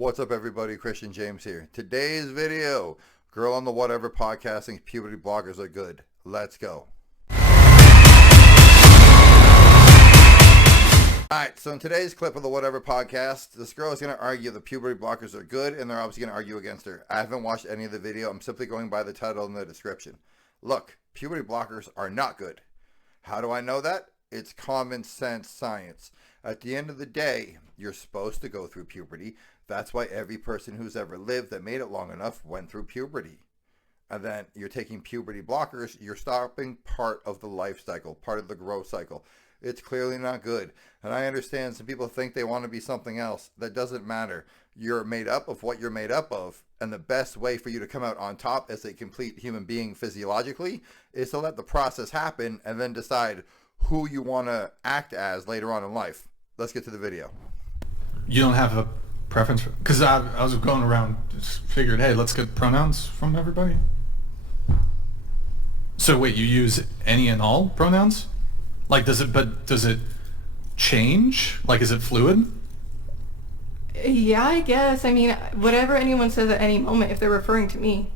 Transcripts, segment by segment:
What's up, everybody? Christian James here. Today's video, girl on the whatever podcast thinks puberty blockers are good. Let's go. Alright, so in today's clip of the whatever podcast, this girl is going to argue that puberty blockers are good, and they're obviously going to argue against her. I haven't watched any of the video. I'm simply going by the title and the description. Look, puberty blockers are not good. How do I know that? It's common sense science. At the end of the day, you're supposed to go through puberty. That's why every person who's ever lived that made it long enough went through puberty. And then you're taking puberty blockers, you're stopping part of the life cycle, part of the growth cycle. It's clearly not good. And I understand some people think they want to be something else. That doesn't matter. You're made up of what you're made up of. And the best way for you to come out on top as a complete human being physiologically is to let the process happen and then decide who you want to act as later on in life. Let's get to the video. You don't have a preference? Because I was going around, just figured, hey, let's get pronouns from everybody. So wait, you use any and all pronouns? Like, does it change? Like, is it fluid? Yeah, I guess. I mean, whatever anyone says at any moment, if they're referring to me.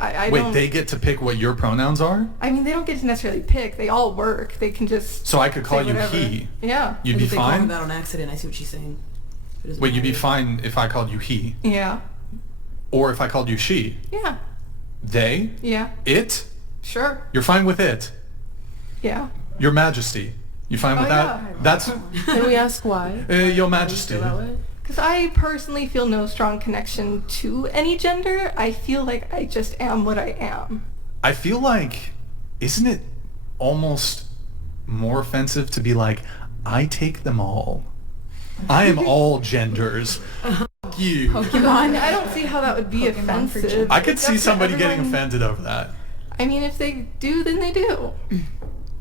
I Wait, don't... they get to pick what your pronouns are? I mean, they don't get to necessarily pick. They all work. They can just... So I could call you whatever. he? Yeah. You'd be They fine? call that on accident. I see what she's saying. Wait, you'd be fine if I called you he? Yeah. Or if I called you she? Yeah. They? Yeah. It? Sure. You're fine with it? Yeah. Your Majesty. You fine with that? Yeah. That's... Can we ask why? Your Majesty. Because I personally feel no strong connection to any gender. I feel like I just am what I am. I feel like, isn't it almost more offensive to be like, I take them all. I am all genders. Fuck you. I don't see how that would be offensive. I could It's see up to somebody getting everyone. offended over that. I mean, if they do, then they do.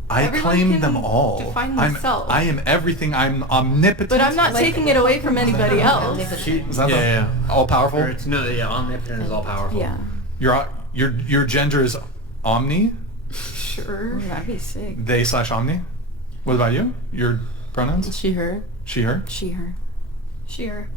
I Everyone claim can them all. define themselves. I am everything. I'm omnipotent. But I'm not taking it away from anybody else. Is that all powerful? Or it's, no, yeah, omnipotent is all powerful. Yeah. Your gender is omni? Sure. That'd be sick. They/omni? What about you? Your pronouns? She, her. She, her? She, her. Sure.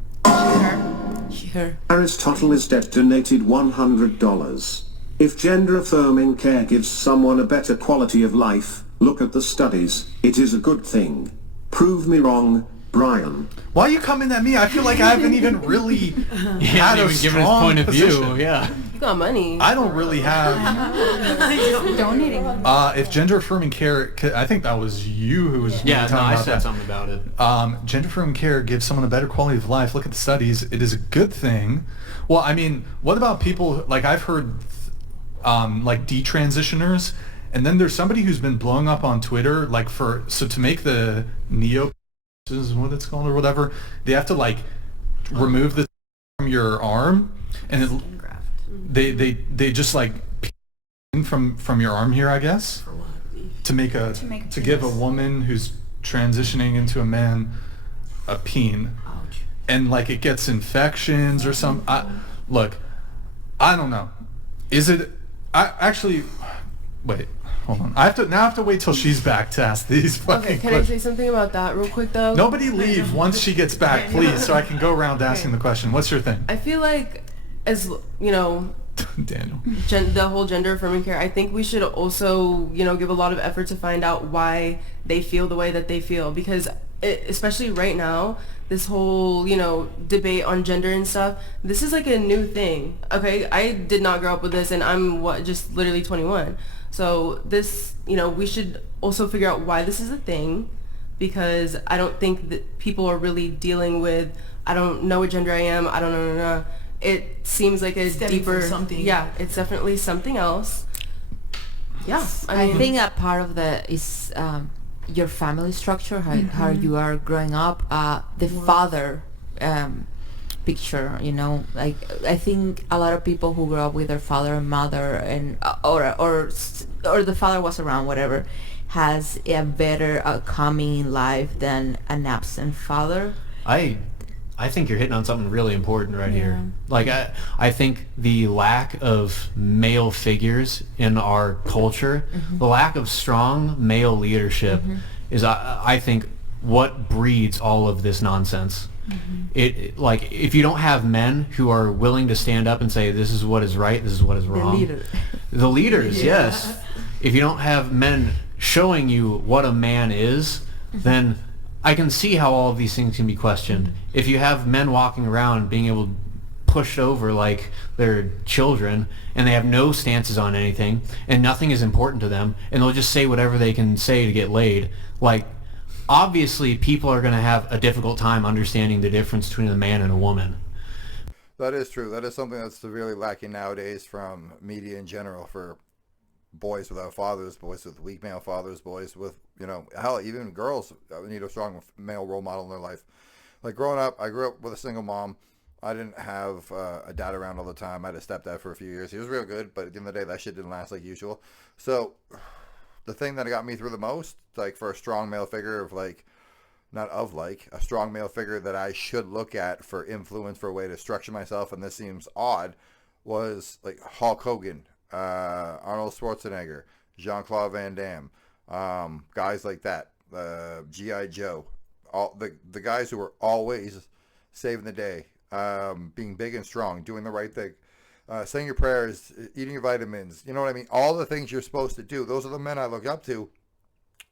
She, her. Aristotle is dead donated $100. If gender-affirming care gives someone a better quality of life, look at the studies, it is a good thing. Prove me wrong, Brian. Why are you coming at me? I feel like I haven't even really had a even given his strong point of position. view. Yeah. You got money. I don't really have... Donating. If gender-affirming care... I think that was you who was Yeah, no, talking I about said that. something about it. Gender-affirming care gives someone a better quality of life. Look at the studies. It is a good thing. Well, I mean, what about people... Like, I've heard... like detransitioners, and then there's somebody who's been blowing up on Twitter, like to make the neo, is what it's called or whatever, they have to like remove the from your arm, and they just like from your arm here, I guess, to give a woman who's transitioning into a man a peen, and like it gets infections or some. Look, I don't know. Is it? Wait, hold on. I have to wait till she's back to ask these fucking Okay, can I questions. say something about that real quick though? Nobody leave once she gets back, please, so I can go around asking the question. What's your thing? I feel like, as you know, Daniel. the whole gender affirming care, I think we should also, give a lot of effort to find out why they feel the way that they feel, because especially right now, this whole, debate on gender and stuff, this is like a new thing, okay? I did not grow up with this, and I'm, just literally 21. So this, we should also figure out why this is a thing, because I don't think that people are really dealing with, I don't know what gender I am, I don't know. It seems like a Stemming deeper... from something. Yeah, it's definitely something else. Yeah, I think a part of that is your family structure, how you are growing up, the father picture, like I think a lot of people who grew up with their father and mother and or the father was around, whatever, has a better coming life than an absent father. I think you're hitting on something really important right here. Like I think the lack of male figures in our culture, the lack of strong male leadership is I think what breeds all of this nonsense. Like if you don't have men who are willing to stand up and say this is what is right, this is what is wrong. The leaders, yes. If you don't have men showing you what a man is, then I can see how all of these things can be questioned. If you have men walking around being able to push over like they're children and they have no stances on anything and nothing is important to them and they'll just say whatever they can say to get laid, like obviously people are going to have a difficult time understanding the difference between a man and a woman. That is true. That is something that's severely lacking nowadays from media in general for boys without fathers, boys with weak male fathers, boys with, hell, even girls need a strong male role model in their life. Like growing up, I grew up with a single mom. I didn't have a dad around all the time. I had a stepdad for a few years. He was real good, but at the end of the day, that shit didn't last like usual. So the thing that got me through the most, like for a strong male figure of like, a strong male figure that I should look at for influence, for a way to structure myself, and this seems odd, was like Hulk Hogan, Arnold Schwarzenegger, Jean-Claude Van Damme, guys like that, G.I. Joe, all the guys who were always saving the day, being big and strong, doing the right thing, saying your prayers, eating your vitamins, you know what I mean? All the things you're supposed to do. Those are the men I look up to.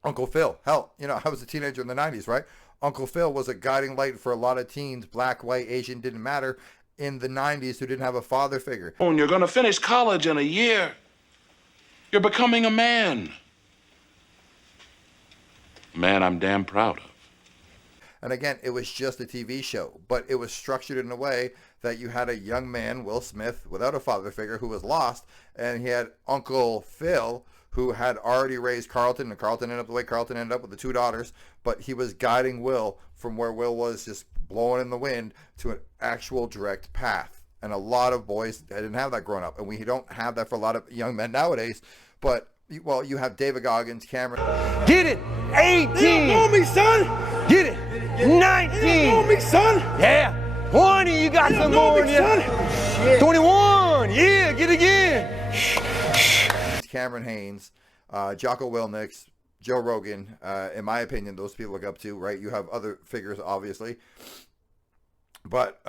Uncle Phil. Hell, I was a teenager in the 90s, right? Uncle Phil was a guiding light for a lot of teens, black, white, Asian, didn't matter, in the 90s who didn't have a father figure. You're going to finish college in a year. You're becoming a man. A man I'm damn proud of. And again, it was just a TV show, but it was structured in a way that you had a young man, Will Smith, without a father figure who was lost, and he had Uncle Phil, who had already raised Carlton, and Carlton ended up the way Carlton ended up with the two daughters, but he was guiding Will from where Will was just blowing in the wind to an actual direct path. And a lot of boys didn't have that growing up, and we don't have that for a lot of young men nowadays. But, well, you have David Goggins, Cameron. Get it! 18! You don't know me, son! Get it! 19! You don't know me, son! Yeah! 20, you got some more in you! 21! Yeah, get it again! Cameron Haynes, Jocko Willnicks, Joe Rogan, in my opinion, those people look up to, right? You have other figures, obviously. But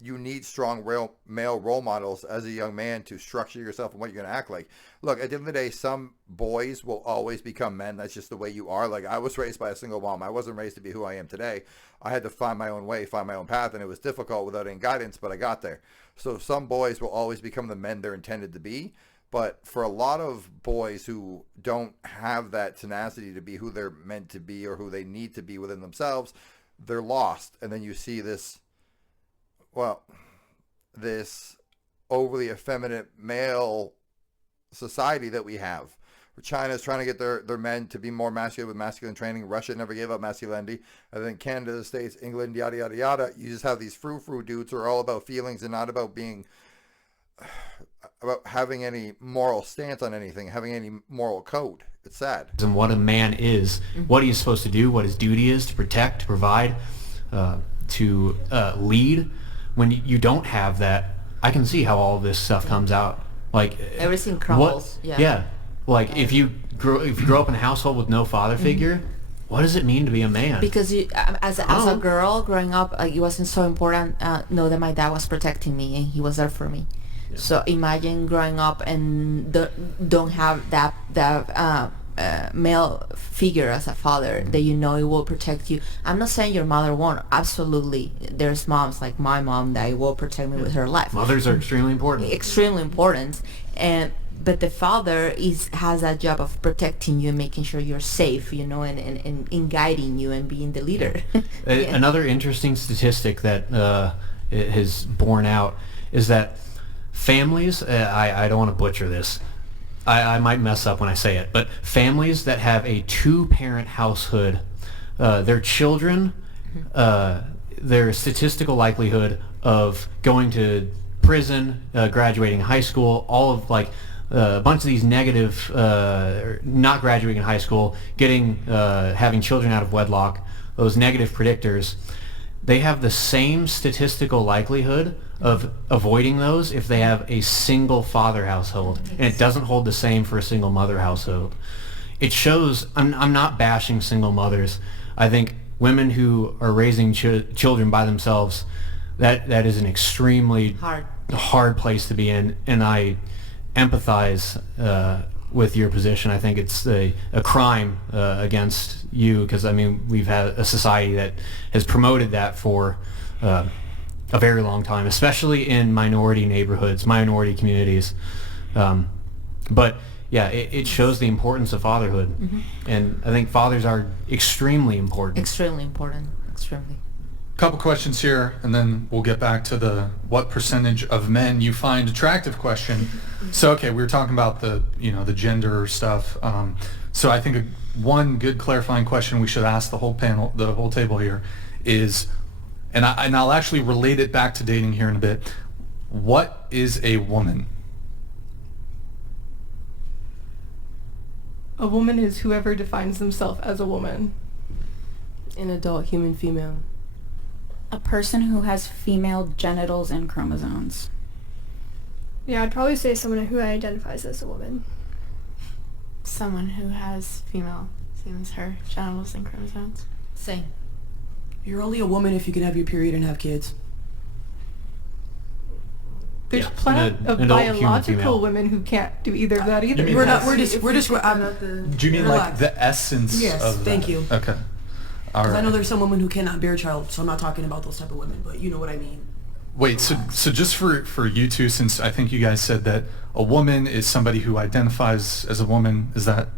you need strong male role models as a young man to structure yourself and what you're going to act like. Look, at the end of the day, some boys will always become men. That's just the way you are. Like, I was raised by a single mom. I wasn't raised to be who I am today. I had to find my own way, find my own path, and it was difficult without any guidance, but I got there. So some boys will always become the men they're intended to be. But for a lot of boys who don't have that tenacity to be who they're meant to be or who they need to be within themselves, they're lost. And then you see this overly effeminate male society that we have. China's trying to get their men to be more masculine with masculine training. Russia never gave up masculinity. And then Canada, the States, England, yada, yada, yada. You just have these frou-frou dudes who are all about feelings and not about being... about having any moral stance on anything, having any moral code. It's sad. And what a man is, what he's supposed to do, what his duty is to protect, to provide, to lead. When you don't have that, I can see how all of this stuff comes out. Like everything crumbles. Like if you grow up in a household with no father figure, what does it mean to be a man? Because you, as a girl growing up, it wasn't so important. Know that my dad was protecting me and he was there for me. Yeah. So imagine growing up and don't have that male figure as a father that you know it will protect you. I'm not saying your mother won't. Absolutely, there's moms like my mom that will protect me with her life. Mothers are extremely important. Extremely important, but the father has that job of protecting you and making sure you're safe, and guiding you and being the leader. Another interesting statistic that has borne out is that families, I don't want to butcher this, I might mess up when I say it, but families that have a two-parent household, their children, their statistical likelihood of going to prison, graduating high school, all of a bunch of these negative, not graduating high school, having children out of wedlock, those negative predictors, they have the same statistical likelihood of avoiding those if they have a single father household, and it doesn't hold the same for a single mother household. It shows, I'm not bashing single mothers. I think women who are raising children by themselves, that is an extremely hard place to be in, and I empathize with your position. I think it's a crime against you, because I mean we've had a society that has promoted that for a very long time, especially in minority neighborhoods, minority communities. But yeah, it shows the importance of fatherhood, and I think fathers are extremely important. Extremely important. Extremely. Couple questions here, and then we'll get back to the what percentage of men you find attractive question. So, okay, we were talking about the gender stuff. So I think one good clarifying question we should ask the whole panel, the whole table here, is, and I'll actually relate it back to dating here in a bit. What is a woman? A woman is whoever defines themselves as a woman. An adult human female. A person who has female genitals and chromosomes. Yeah, I'd probably say someone who identifies as a woman. Someone who has female, same as her, genitals and chromosomes. Same. You're only a woman if you can have your period and have kids. There's plenty of biological women who can't do either of that either. We're not. We're just. Do you mean like the essence? Yes. Of Thank that? you. Okay. All right. I know there's some women who cannot bear a child, so I'm not talking about those type of women, but you know what I mean. Wait. So just for you two, since I think you guys said that a woman is somebody who identifies as a woman, is that?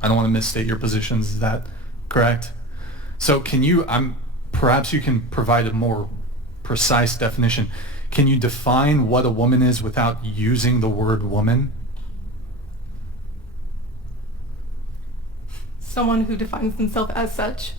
I don't want to misstate your positions. Is that correct? So can you? Perhaps you can provide a more precise definition. Can you define what a woman is without using the word woman? Someone who defines themselves as such.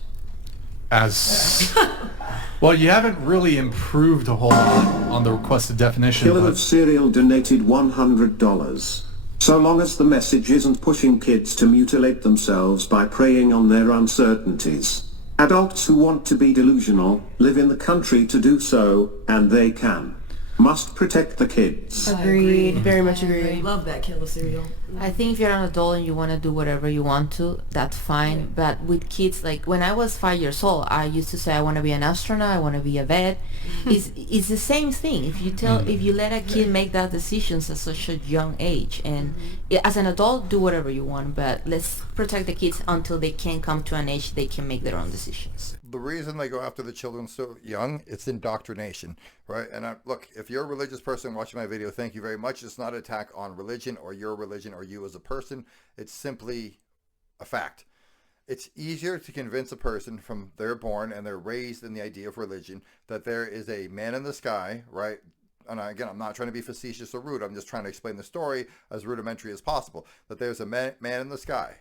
Well, you haven't really improved a whole lot on the requested definition. Killer of Cereal donated $100. So long as the message isn't pushing kids to mutilate themselves by preying on their uncertainties. Adults who want to be delusional live in the country to do so, and they can. Must protect the kids. Agreed. Very much agree. Love that Killer Cereal. I think if you're an adult and you want to do whatever you want to, that's fine. But with kids, like when I was 5 years old, I used to say I want to be an astronaut, I want to be a vet. It's the same thing. If you let a kid make that decisions at such a young age, and as an adult, do whatever you want. But let's protect the kids until they can come to an age they can make their own decisions. The reason they go after the children so young, it's indoctrination, right? And look, if you're a religious person watching my video, thank you very much. It's not an attack on religion or your religion or you as a person. It's simply a fact. It's easier to convince a person from they're born and they're raised in the idea of religion that there is a man in the sky, right? And again, I'm not trying to be facetious or rude. I'm just trying to explain the story as rudimentary as possible. That there's a man in the sky.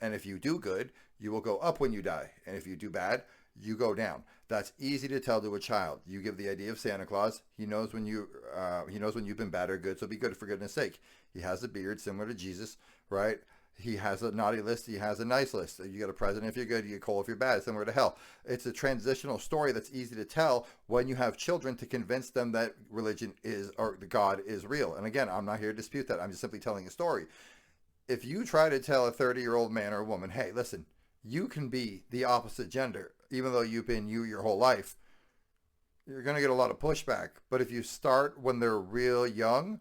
And if you do good, you will go up when you die. And if you do bad, you go down. That's easy to tell to a child. You give the idea of Santa Claus. He knows when you've been bad or good, so be good for goodness sake. He has a beard similar to Jesus, right? He has a naughty list. He has a nice list. You get a present if you're good. You get coal if you're bad. Similar to hell. It's a transitional story that's easy to tell when you have children to convince them that religion is or God is real. And again, I'm not here to dispute that. I'm just simply telling a story. If you try to tell a 30-year-old man or woman, hey, listen, you can be the opposite gender, even though you've been you your whole life, you're going to get a lot of pushback. But if you start when they're real young,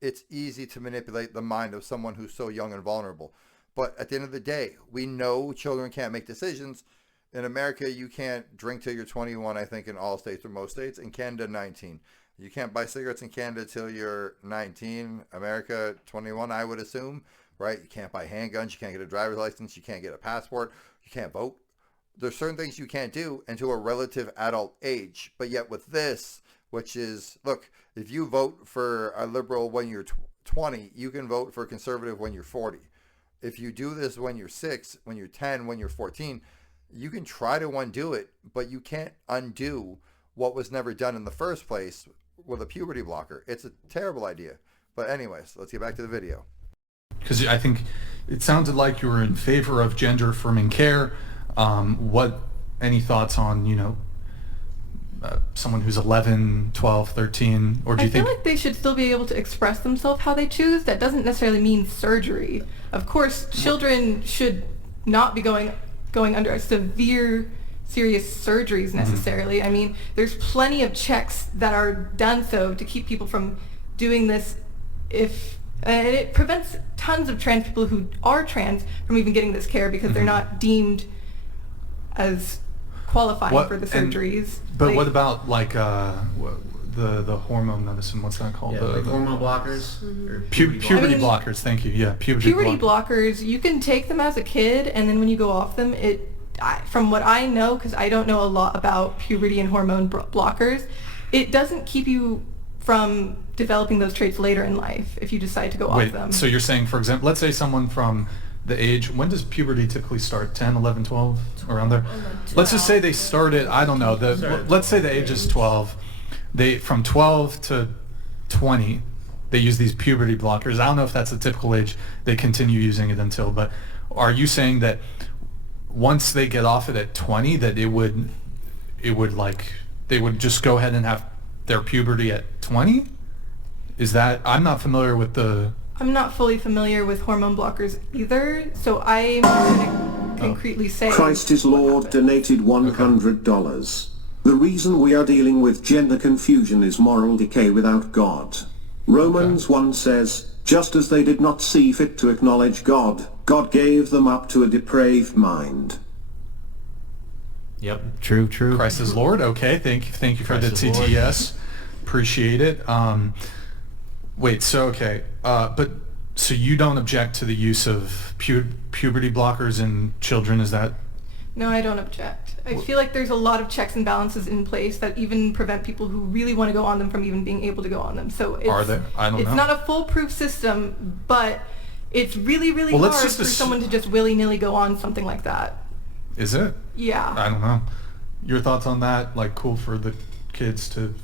it's easy to manipulate the mind of someone who's so young and vulnerable. But at the end of the day, we know children can't make decisions. In America, you can't drink till you're 21, I think, in all states or most states. In Canada, 19. You can't buy cigarettes in Canada till you're 19. America, 21, I would assume, right? You can't buy handguns. You can't get a driver's license. You can't get a passport. You can't vote. There's certain things you can't do until a relative adult age. But yet with this, which is, look, if you vote for a liberal when you're 20, you can vote for a conservative when you're 40. If you do this when you're 6, when you're 10, when you're 14, you can try to undo it, but you can't undo what was never done in the first place with a puberty blocker. It's a terrible idea. But anyways, let's get back to the video. Because I think it sounded like you were in favor of gender affirming care. Any thoughts on, someone who's 11, 12, 13, or do you think... I feel like they should still be able to express themselves how they choose. That doesn't necessarily mean surgery. Of course, children should not be going under a severe serious surgeries necessarily. I mean, there's plenty of checks that are done so to keep people from doing this, and it prevents tons of trans people who are trans from even getting this care because they're not deemed as qualifying for the surgeries. But what about like the hormone medicine? What's that called? Yeah, like hormone blockers. Or puberty blockers. Thank you. Yeah, puberty blockers. You can take them as a kid, and then when you go off them, from what I know, because I don't know a lot about puberty and hormone blockers, it doesn't keep you from developing those traits later in life if you decide to go off them. So you're saying, for example, let's say someone from the age, when does puberty typically start? 10, 11, 12, around there? Let's just say they started, I don't know, let's say the age is 12. From 12 to 20, they use these puberty blockers. I don't know if that's the typical age they continue using it until, but are you saying that once they get off it at 20, that they would just go ahead and have their puberty at 20? Is that, I'm not familiar with I'm not fully familiar with hormone blockers either, so I'm going to concretely say... Christ is Lord donated $100. The reason we are dealing with gender confusion is moral decay without God. Romans 1 says, just as they did not see fit to acknowledge God, God gave them up to a depraved mind. Yep, true. Christ is Lord. Okay, thank you for the TTS. Appreciate it. So you don't object to the use of puberty blockers in children, is that? No, I don't object. I feel like there's a lot of checks and balances in place that even prevent people who really want to go on them from even being able to go on them. So Are there? I don't know. It's not a foolproof system, but it's really, really hard for someone to just willy-nilly go on something like that. Is it? Yeah. I don't know. Your thoughts on that? Like, cool for the kids to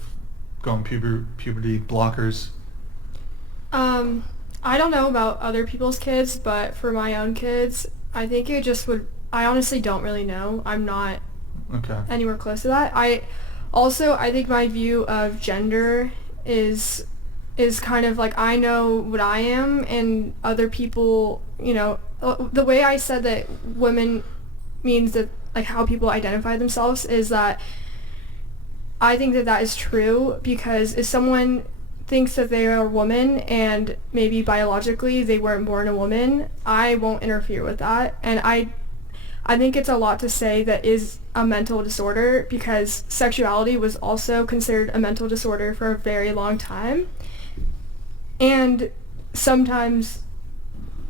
go on puberty blockers? I don't know about other people's kids, but for my own kids, I think it just would... I honestly don't really know. I'm not anywhere close to that. I think my view of gender is kind of like, I know what I am, and other people, the way I said that women means that, like, how people identify themselves is that I think that is true, because if someone thinks that they are a woman and maybe biologically they weren't born a woman, I won't interfere with that. And I think it's a lot to say that is a mental disorder, because sexuality was also considered a mental disorder for a very long time. And sometimes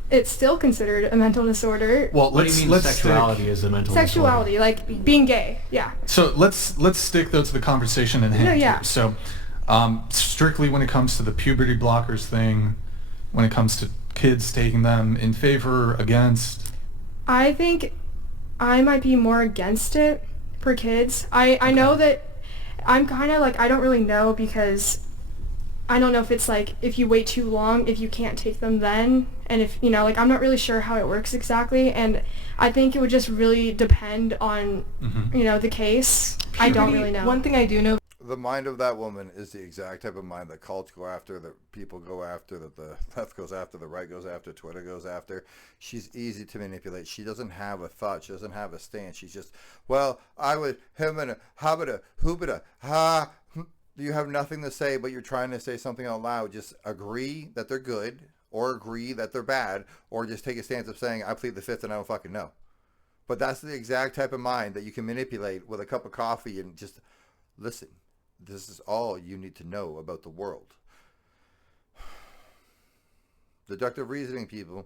it's still considered a mental disorder. Well, what do you mean sexuality is a mental disorder? Sexuality, like being gay, yeah. So let's stick though to the conversation in hand. No, yeah. So strictly when it comes to the puberty blockers thing, when it comes to kids taking them, in favor, against? I think I might be more against it for kids. I know that I'm kind of like, I don't really know, because I don't know if it's like, if you wait too long, if you can't take them then, and if, like, I'm not really sure how it works exactly, and I think it would just really depend on, the case. Puberty, I don't really know. One thing I do know... The mind of that woman is the exact type of mind that cults go after, that people go after, that the left goes after, the right goes after, Twitter goes after. She's easy to manipulate. She doesn't have a thought. She doesn't have a stance. She's just, well, I would, him and a, habada, hoobada, ha. You have nothing to say, but you're trying to say something out loud. Just agree that they're good, or agree that they're bad, or just take a stance of saying, I plead the fifth and I don't fucking know. But that's the exact type of mind that you can manipulate with a cup of coffee and just listen. This is all you need to know about the world. Deductive reasoning, people.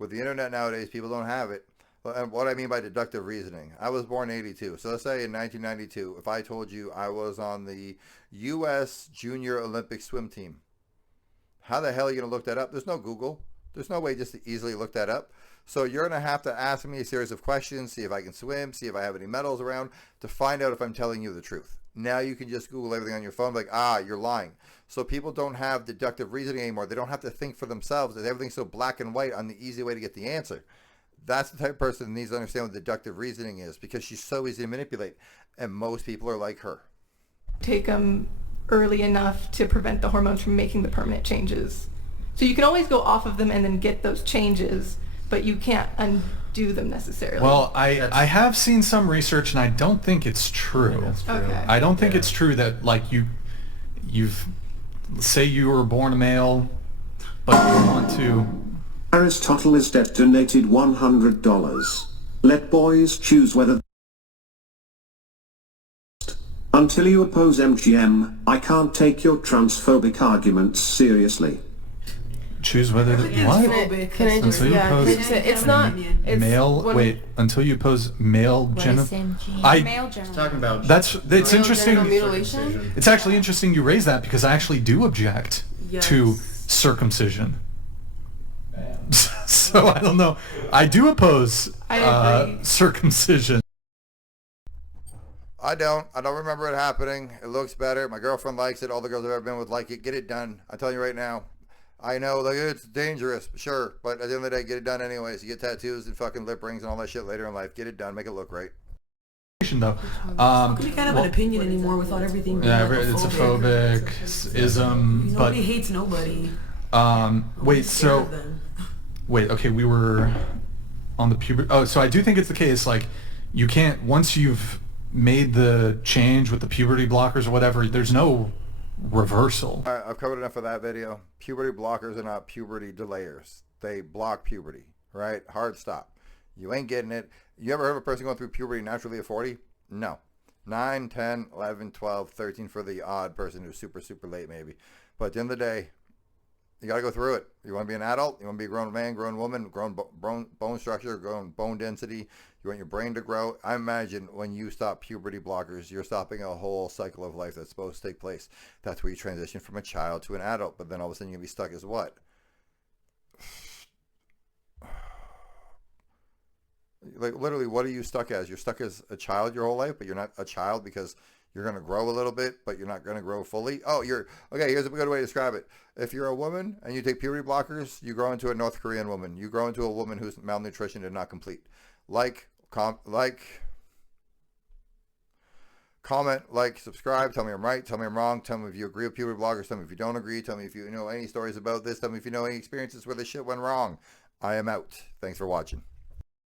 With the internet nowadays, people don't have it. And what I mean by deductive reasoning, I was born in 82. So let's say in 1992, if I told you I was on the U.S. Junior Olympic swim team, how the hell are you going to look that up? There's no Google. There's no way just to easily look that up. So you're going to have to ask me a series of questions, see if I can swim, see if I have any medals around, to find out if I'm telling you the truth. Now you can just Google everything on your phone, like, you're lying. So people don't have deductive reasoning anymore. They don't have to think for themselves. Everything's so black and white on the easy way to get the answer. That's the type of person that needs to understand what deductive reasoning is, because she's so easy to manipulate. And most people are like her. Take them early enough to prevent the hormones from making the permanent changes. So you can always go off of them and then get those changes, but you can't do them necessarily. Well, I have seen some research, and I don't think it's true. Okay. I don't think it's true that like you've say you were born a male, but you want to. Aristotle is debt donated $100. Let boys choose whether. Until you oppose MGM, I can't take your transphobic arguments seriously. Choose whether to what? Can I just say it's not it's male. Wait, until you oppose male genital. Male genital. Talking about it's interesting. Mutilation? It's actually interesting you raise that because I actually do object to circumcision. So I don't know. I do oppose circumcision. I don't remember it happening. It looks better. My girlfriend likes it. All the girls I've ever been with like it. Get it done. I'm telling you right now. I know, like, it's dangerous, sure, but at the end of the day, get it done anyways. You get tattoos and fucking lip rings and all that shit later in life. Get it done. Make it look right. Though. You can't have an opinion anymore without everything being it's a phobic ism. Nobody hates nobody. Wait, okay, we were on the puberty. Oh, so I do think it's the case, like, you can't, once you've made the change with the puberty blockers or whatever, there's no reversal. All right, I've covered enough of that video. Puberty blockers are not puberty delayers. They block puberty, right? Hard stop. You ain't getting it. You ever heard of a person going through puberty naturally at 40? No. 9, 10, 11, 12, 13 for the odd person who's super, super late maybe. But at the end of the day, you got to go through it. You want to be an adult? You want to be a grown man, grown woman, grown bone structure, grown bone density. You want your brain to grow. I imagine when you stop puberty blockers, you're stopping a whole cycle of life that's supposed to take place. That's where you transition from a child to an adult. But then all of a sudden you're going to be stuck as what? Like literally, what are you stuck as? You're stuck as a child your whole life, but you're not a child because you're going to grow a little bit, but you're not going to grow fully. Oh, okay, here's a good way to describe it. If you're a woman and you take puberty blockers, you grow into a North Korean woman. You grow into a woman whose malnutrition is not complete. Comment, subscribe, tell me I'm right, tell me I'm wrong, tell me if you agree with puberty blockers, tell me if you don't agree, tell me if you know any stories about this, tell me if you know any experiences where this shit went wrong. I am out. Thanks for watching.